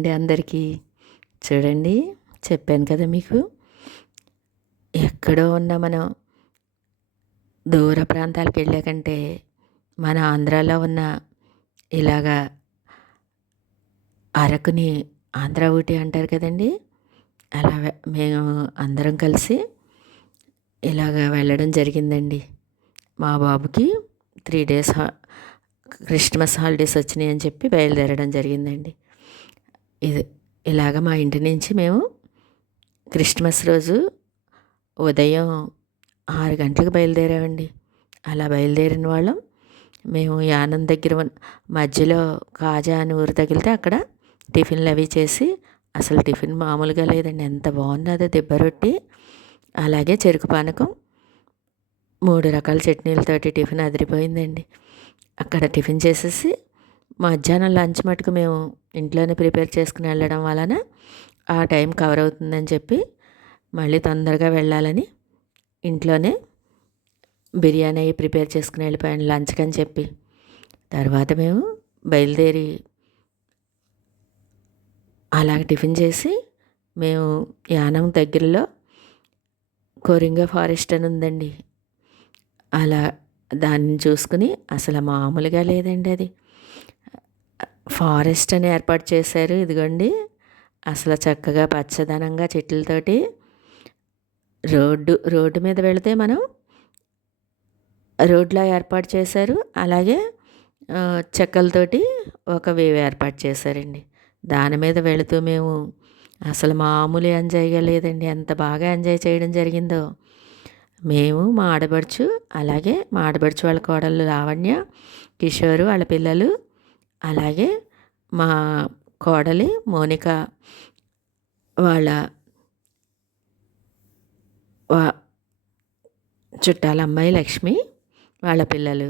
అండి అందరికీ. చూడండి చెప్పాను కదా మీకు. ఎక్కడో ఉన్న మనం దూర ప్రాంతాలకు వెళ్ళాకంటే మన ఆంధ్రాలో ఉన్న ఇలాగా అరకుని ఆంధ్ర ఊటీ అంటారు కదండి. అలా మేము అందరం కలిసి ఇలాగ వెళ్ళడం జరిగిందండి. మా బాబుకి త్రీ డేస్ క్రిస్మస్ హాలిడేస్ వచ్చినాయి అని చెప్పి బయలుదేరడం జరిగిందండి. ఇది ఇలాగ మా ఇంటి నుంచి మేము క్రిస్మస్ రోజు ఉదయం ఆరు గంటలకు బయలుదేరామండి. అలా బయలుదేరిన వాళ్ళం. మేము యానం దగ్గర మధ్యలో కాజా అని ఊరు తగిలితే అక్కడ టిఫిన్లు అవి చేసి అసలు టిఫిన్ మామూలుగా లేదండి. ఎంత బాగున్నదో దెబ్బ రొట్టి అలాగే చెరుకు పానకం మూడు రకాల చట్నీలతోటి టిఫిన్ అదిరిపోయిందండి. అక్కడ టిఫిన్ చేసేసి మధ్యాహ్నం లంచ్ మటుకు మేము ఇంట్లోనే ప్రిపేర్ చేసుకుని వెళ్ళడం వలన ఆ టైం కవర్ అవుతుందని చెప్పి మళ్ళీ తొందరగా వెళ్ళాలని ఇంట్లోనే బిర్యానీ ప్రిపేర్ చేసుకుని వెళ్ళిపోయాను లంచ్కి అని చెప్పి. తర్వాత మేము బయలుదేరి అలాగ టిఫిన్ చేసి మేము యానం దగ్గరలో కోరింగ ఫారెస్ట్ అని ఉందండి. అలా దాన్ని చూసుకుని అసలు మామూలుగా లేదండి అది. ఫారెస్ట్ అని ఏర్పాటు చేశారు. ఇదిగోండి. అసలు చక్కగా పచ్చదనంగా చెట్లతోటి రోడ్డు రోడ్డు మీద వెళితే మనం రోడ్లా ఏర్పాటు చేశారు. అలాగే చెక్కలతోటి ఒక వేవ్ ఏర్పాటు చేశారండి. దాని మీద వెళుతూ మేము అసలు మామూలు ఎంజాయ్గా లేదండి. ఎంత బాగా ఎంజాయ్ చేయడం జరిగిందో. మేము మా ఆడబడుచు అలాగే మా ఆడబడుచు వాళ్ళ కోడళ్ళు లావణ్య కిషోరు వాళ్ళ పిల్లలు అలాగే మా కోడలి మోనిక వాళ్ళ వా చుట్టాల అమ్మాయి లక్ష్మి వాళ్ళ పిల్లలు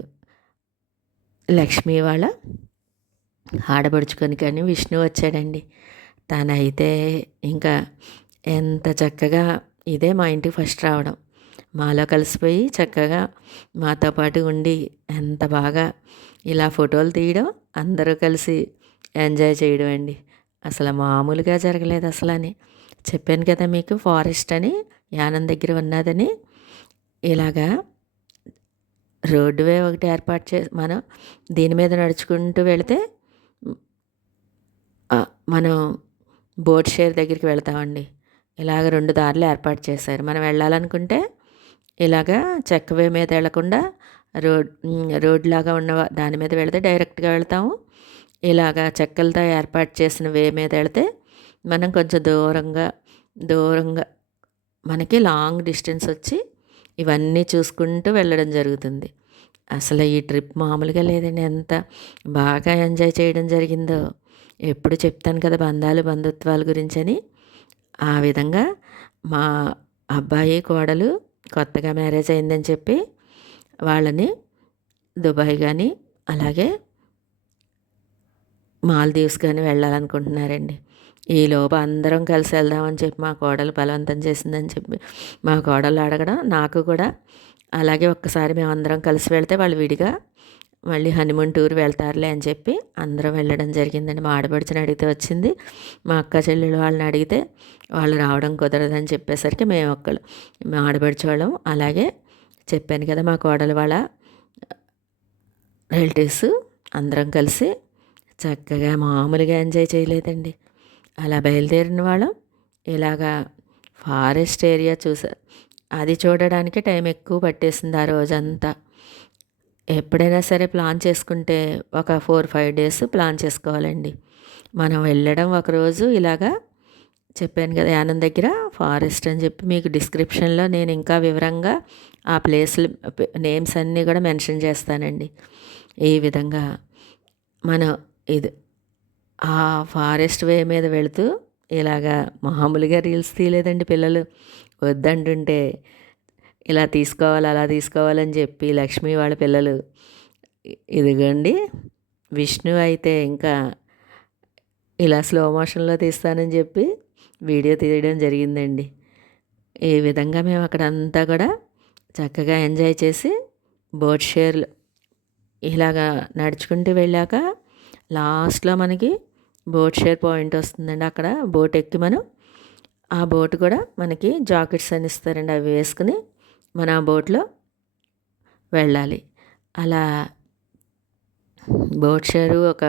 లక్ష్మి వాళ్ళ ఆడబడుచుకొని కానీ విష్ణు వచ్చాడండి. తనైతే ఇంకా ఎంత చక్కగా ఇదే మా ఇంటికి ఫస్ట్ రావడం. మాలో కలిసిపోయి చక్కగా మాతో పాటు ఉండి ఎంత బాగా ఇలా ఫోటోలు తీయడం అందరూ కలిసి ఎంజాయ్ చేయడం అండి. అసలు మామూలుగా జరగలేదు అసలు అని చెప్పాను కదా మీకు ఫారెస్ట్ అని యానం దగ్గర ఉన్నదని. ఇలాగా రోడ్డు వే ఒకటి ఏర్పాటు చే మనం దీని మీద నడుచుకుంటూ వెళితే మనం బోట్ షేర్ దగ్గరికి వెళ్తామండి. ఇలాగ రెండు దారులు ఏర్పాటు చేశారు. మనం వెళ్ళాలనుకుంటే ఇలాగా చెక్కవే మీద వెళ్ళకుండా రోడ్ రోడ్ లాగా ఉన్న దాని మీద వెళితే డైరెక్ట్గా వెళ్తాము. ఇలాగా చెక్కలతో ఏర్పాటు చేసిన వే మీద వెళితే మనం కొంచెం దూరంగా దూరంగా మనకి లాంగ్ డిస్టెన్స్ వచ్చి ఇవన్నీ చూసుకుంటూ వెళ్ళడం జరుగుతుంది. అసలు ఈ ట్రిప్ మామూలుగా లేదండి. ఎంత బాగా ఎంజాయ్ చేయడం జరిగిందో. ఎప్పుడు చెప్తాను కదా బంధాలు బంధుత్వాల గురించి అని ఆ విధంగా మా అబ్బాయి కోడలు కొత్తగా మ్యారేజ్ అయిందని చెప్పి వాళ్ళని దుబాయ్ కానీ అలాగే మాల్దీవ్స్ కానీ వెళ్ళాలనుకుంటున్నారండి. ఈలోపు అందరం కలిసి వెళ్దామని చెప్పి మా కోడలు బలవంతం చేసిందని చెప్పి మా కోడలు అడగడం నాకు కూడా అలాగే ఒక్కసారి మేము అందరం కలిసి వెళ్తే వాళ్ళు విడిగా మళ్ళీ హనీమూన్ టూర్ వెళ్తారులే అని చెప్పి అందరం వెళ్ళడం జరిగిందండి. మా ఆడపడుచుని అడిగితే వచ్చింది మా అక్క చెల్లెలు వాళ్ళని అడిగితే వాళ్ళు రావడం కుదరదని చెప్పేసరికి మేము ఒక్కళ్ళు మా ఆడపడిచి వాళ్ళం. అలాగే చెప్పాను కదా మా కోడలు వాళ్ళ రిలేటివ్స్ అందరం కలిసి చక్కగా మామూలుగా ఎంజాయ్ చేయలేదండి. అలా బయలుదేరిన వాళ్ళం. ఇలాగా ఫారెస్ట్ ఏరియా చూసా అది చూడడానికి టైం ఎక్కువ పట్టేసింది ఆ రోజంతా. ఎప్పుడైనా సరే ప్లాన్ చేసుకుంటే ఒక ఫోర్ ఫైవ్ డేస్ ప్లాన్ చేసుకోవాలండి. మనం వెళ్ళడం ఒకరోజు ఇలాగా చెప్పాను కదా యానం దగ్గర ఫారెస్ట్ అని చెప్పి మీకు డిస్క్రిప్షన్లో నేను ఇంకా వివరంగా ఆ ప్లేస్లు నేమ్స్ అన్నీ కూడా మెన్షన్ చేస్తానండి. ఈ విధంగా మనం ఇది ఆ ఫారెస్ట్ వే మీద వెళుతూ ఇలాగా మామూలుగా రీల్స్ తీయలేదండి పిల్లలు. వద్దంటుంటే ఇలా తీసుకోవాలి అలా తీసుకోవాలని చెప్పి లక్ష్మి వాళ్ళ పిల్లలు. ఇదిగోండి విష్ణు అయితే ఇంకా ఇలా స్లో మోషన్లో తీస్తానని చెప్పి వీడియో తీయడం జరిగిందండి. ఈ విధంగా మేము అక్కడ అంతా కూడా చక్కగా ఎంజాయ్ చేసి బోట్ షేర్లు ఇలాగా నడుచుకుంటూ వెళ్ళాక లాస్ట్లో మనకి బోట్ షేర్ పాయింట్ వస్తుందండి అక్కడ. బోట్ ఎక్కి మనం ఆ బోట్ కూడా మనకి జాకెట్స్ అని ఇస్తారండి. అవి వేసుకుని మన ఆ బోట్లో వెళ్ళాలి. అలా బోట్ షేరు ఒక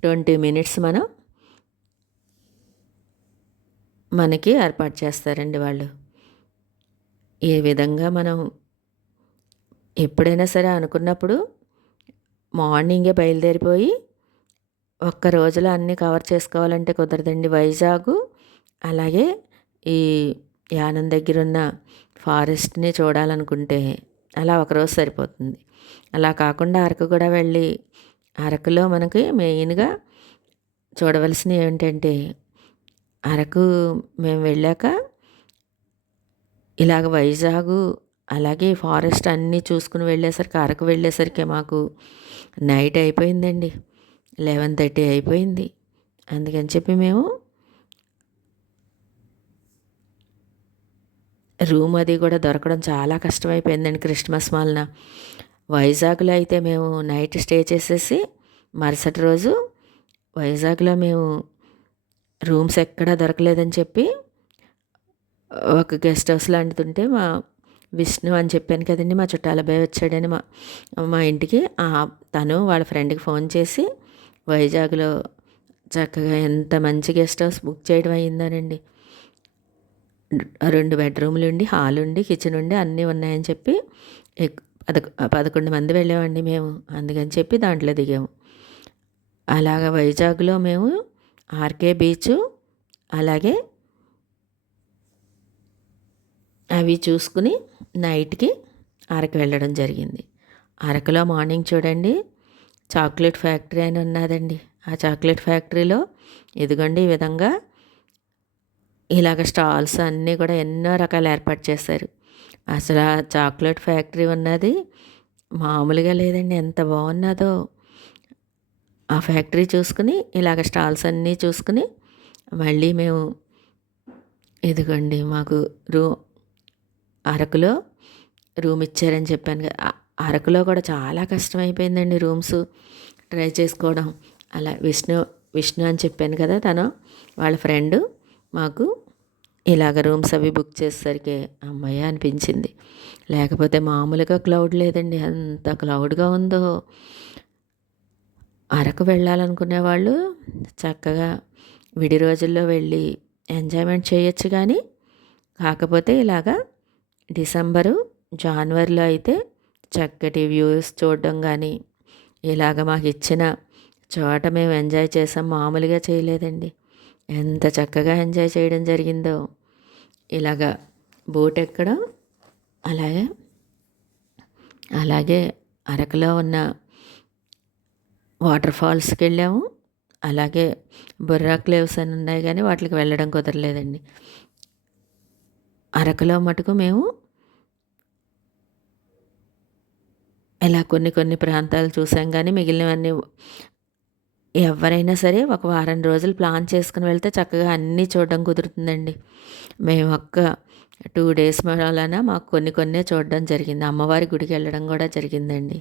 ట్వంటీ మినిట్స్ మనం మనకి ఏర్పాటు చేస్తారండి వాళ్ళు. ఏ విధంగా మనం ఎప్పుడైనా సరే అనుకున్నప్పుడు మార్నింగే బయలుదేరిపోయి ఒక్క రోజులో అన్నీ కవర్ చేసుకోవాలంటే కుదరదండి వైజాగ్. అలాగే ఈ యానం దగ్గర ఉన్న ఫారెస్ట్ని చూడాలనుకుంటే అలా ఒకరోజు సరిపోతుంది. అలా కాకుండా అరకు కూడా వెళ్ళి అరకులో మనకి మెయిన్గా చూడవలసినవి ఏంటంటే అరకు మేము వెళ్ళాక ఇలాగ వైజాగు అలాగే ఫారెస్ట్ అన్నీ చూసుకుని వెళ్ళేసరికి అరకు వెళ్ళేసరికి మాకు నైట్ అయిపోయిందండి. లెవెన్ థర్టీ అయిపోయింది. అందుకని చెప్పి మేము రూమ్ అది కూడా దొరకడం చాలా కష్టమైపోయిందండి క్రిస్మస్ వలన వైజాగ్లో అయితే మేము నైట్ స్టే చేసేసి మరుసటి రోజు వైజాగ్లో మేము రూమ్స్ ఎక్కడా దొరకలేదని చెప్పి ఒక గెస్ట్ హౌస్ లాంటిది ఉంటే మా విష్ణు అని చెప్పాను కదండి మా చుట్టాల అబ్బాయి వచ్చాడని మా మా ఇంటికి. తను వాళ్ళ ఫ్రెండ్కి ఫోన్ చేసి వైజాగ్లో చక్కగా ఎంత మంచి గెస్ట్ హౌస్ బుక్ చేయడం అయ్యిందనండి. రెండు బెడ్రూమ్లు ఉండి హాల్ ఉండి కిచెన్ ఉండి అన్నీ ఉన్నాయని చెప్పి పద పదకొండు మంది వెళ్ళామండి మేము. అందుకని చెప్పి దాంట్లో దిగాము. అలాగ వైజాగ్లో మేము ఆర్కే బీచ్ అలాగే అవి చూసుకుని నైట్కి అరకు వెళ్ళడం జరిగింది. అరకులో మార్నింగ్ చూడండి. చాక్లెట్ ఫ్యాక్టరీ అని ఉన్నదండి ఆ చాక్లెట్ ఫ్యాక్టరీలో ఇదిగోండి ఈ విధంగా ఇలాగ స్టాల్స్ అన్నీ కూడా ఎన్నో రకాలు ఏర్పాటు చేశారు. అసలు ఆ చాక్లెట్ ఫ్యాక్టరీ ఉన్నది మామూలుగా లేదండి. ఎంత బాగున్నదో. ఆ ఫ్యాక్టరీ చూసుకుని ఇలాగ స్టాల్స్ అన్నీ చూసుకుని మళ్ళీ మేము ఇదిగోండి మాకు రూ అరకులో రూమ్ ఇచ్చారని చెప్పాను కదా. అరకులో కూడా చాలా కష్టమైపోయిందండి రూమ్స్. ట్రై చేసుకోవడం. అలా విష్ణు విష్ణు అని చెప్పాను కదా తను వాళ్ళ ఫ్రెండ్ మాకు ఇలాగ రూమ్స్ అవి బుక్ చేసేసరికి అమ్మాయి అనిపించింది. లేకపోతే మామూలుగా క్లౌడ్ లేదండి. అంత క్లౌడ్గా ఉందో. అరకు వెళ్ళాలనుకునే వాళ్ళు చక్కగా విడి రోజుల్లో వెళ్ళి ఎంజాయ్మెంట్ చేయొచ్చు కానీ కాకపోతే ఇలాగా డిసెంబరు జనవరిలో అయితే చక్కటి వ్యూస్ చూడడం కానీ ఇలాగ మాకు ఇచ్చిన చోట మేము ఎంజాయ్ చేసాం మామూలుగా చేయలేదండి. ఎంత చక్కగా ఎంజాయ్ చేయడం జరిగిందో. ఇలాగా బోట్ ఎక్కడం అలాగే అలాగే అరకులో ఉన్న వాటర్ ఫాల్స్కి వెళ్ళాము. అలాగే బుర్రా క్లేవ్స్ అని ఉన్నాయి కానీ వాటికి వెళ్ళడం కుదరలేదండి. అరకులో మటుకు మేము ఇలా కొన్ని కొన్ని ప్రాంతాలు చూసాం కానీ మిగిలినవన్నీ ఎవరైనా సరే ఒక వారం రోజులు ప్లాన్ చేసుకుని వెళ్తే చక్కగా అన్నీ చూడడం కుదురుతుందండి. మేము ఒక్క టూ డేస్ వలన మాకు కొన్ని కొన్ని చూడడం జరిగింది. అమ్మవారి గుడికి వెళ్ళడం కూడా జరిగిందండి.